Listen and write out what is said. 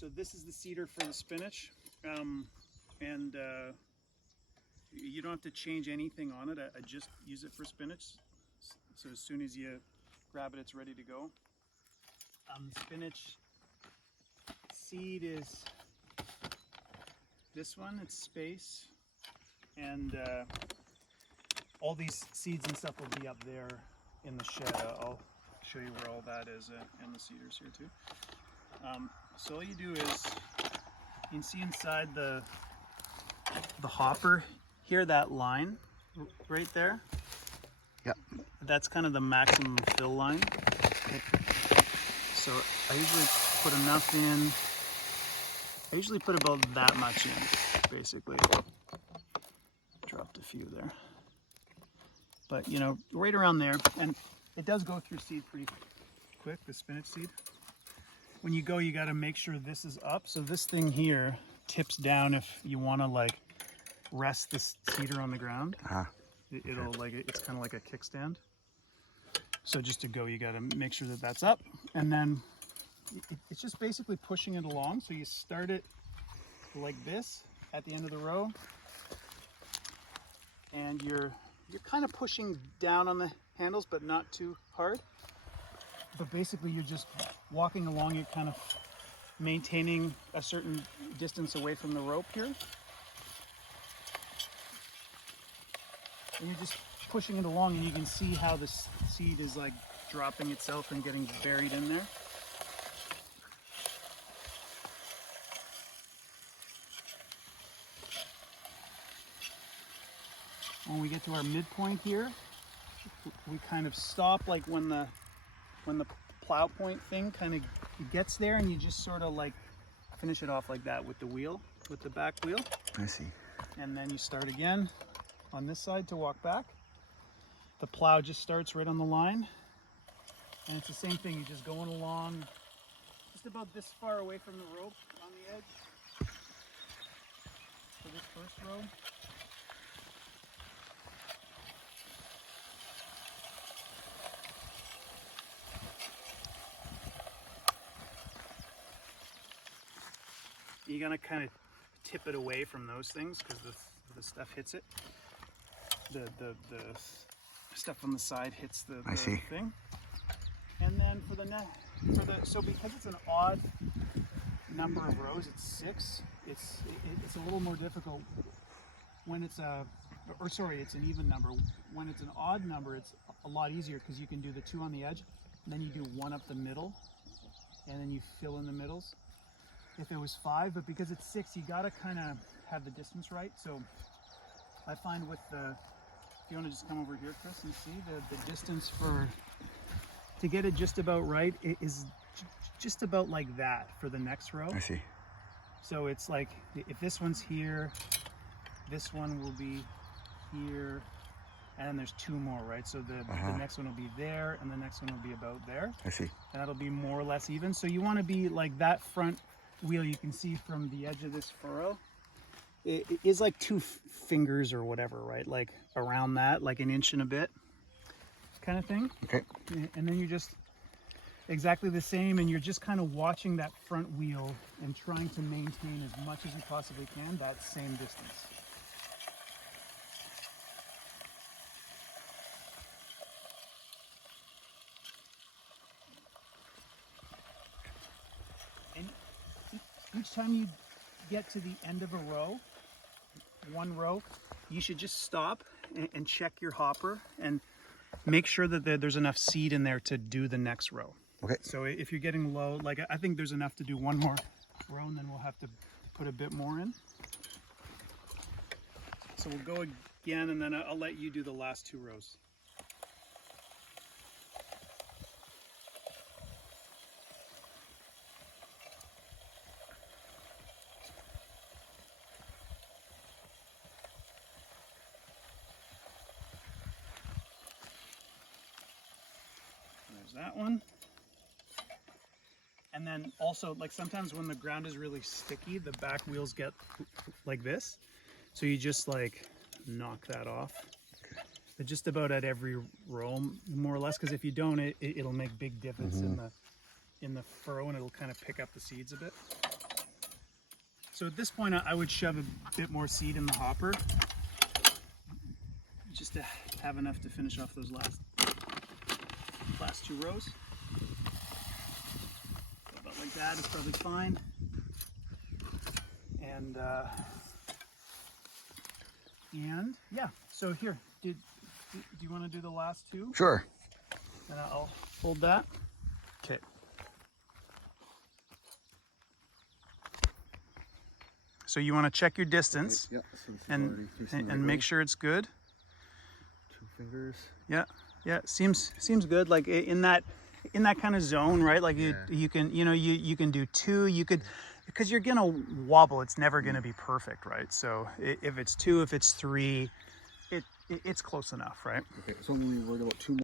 So this is the seeder for the spinach, and you don't have to change anything on it. I just use it for spinach. So as soon as you grab it, it's ready to go. The spinach seed is this one. It's space, and all these seeds and stuff will be up there in the shed. I'll show you where all that is, and the seeders here too. So all you do is, you can see inside the hopper here, that line right there. Yep. That's kind of the maximum fill line. So I usually put enough in. I usually put about that much in, basically. Dropped a few there. But you know, right around there, and it does go through seed pretty quick, the spinach seed. When you go, you got to make sure this is up. So this thing here tips down if you want to like rest this seeder on the ground. It'll like, it's kind of like a kickstand. So just to go, you got to make sure that that's up, and then it's just basically pushing it along. So you start it like this at the end of the row, and you're kind of pushing down on the handles, but not too hard. But basically you're just walking along, you're kind of maintaining a certain distance away from the rope here. And you're just pushing it along, and you can see how the seed is like dropping itself and getting buried in there. When we get to our midpoint here, we kind of stop like when the plow point thing kind of gets there, and you just sort of like finish it off like that with the wheel, with the back wheel. I see. And then you start again on this side to walk back. The plow just starts right on the line, and it's the same thing. You're just going along just about this far away from the rope on the edge for this first row. You're gonna kind of tip it away from those things because the stuff hits it. The stuff on the side hits the thing. And then so because it's an odd number of rows, it's 6. It's a little more difficult when it's it's an even number. When it's an odd number, it's a lot easier because you can do the 2 on the edge, and then you do 1 up the middle, and then you fill in the middles. If it was 5, but because it's 6, you gotta kind of have the distance right. So I find with if you want to just come over here, Chris, and see the distance to get it just about right, it is just about like that for the next row. I see. So it's like, if this one's here, this one will be here, and then there's 2 more, right? So the next one will be there, and the next one will be about there. I see. And that'll be more or less even. So you want to be like that front wheel, you can see from the edge of this furrow, it is like 2 fingers or whatever, right? Like around that, like 1 inch and a bit kind of thing. Okay. And then you're just exactly the same, and you're just kind of watching that front wheel and trying to maintain as much as you possibly can that same distance. And each time you get to the end of a row, one row, you should just stop and check your hopper and make sure that there's enough seed in there to do the next row. Okay. So if you're getting low, like I think there's enough to do 1 more row, and then we'll have to put a bit more in. So we'll go again, and then I'll let you do the last 2 rows. That one. And then also, like sometimes when the ground is really sticky, the back wheels get like this. So you just like knock that off. But just about at every row, more or less, because if you don't, it'll make big divots in the furrow, and it'll kind of pick up the seeds a bit. So at this point, I would shove a bit more seed in the hopper, just to have enough to finish off those last 2 rows. So about like that is probably fine. And yeah, so here, do you want to do the last 2? Sure. And I'll hold that. Okay. So you want to check your distance, Yep. and make sure it's good. 2 fingers. Yeah, yeah, seems good. Like in that kind of zone, right? Like you can you can do 2. You could, because you're gonna wobble. It's never gonna be perfect, right? So if it's 2, if it's 3, it's close enough, right? Okay. So I'm only worried about 2 more.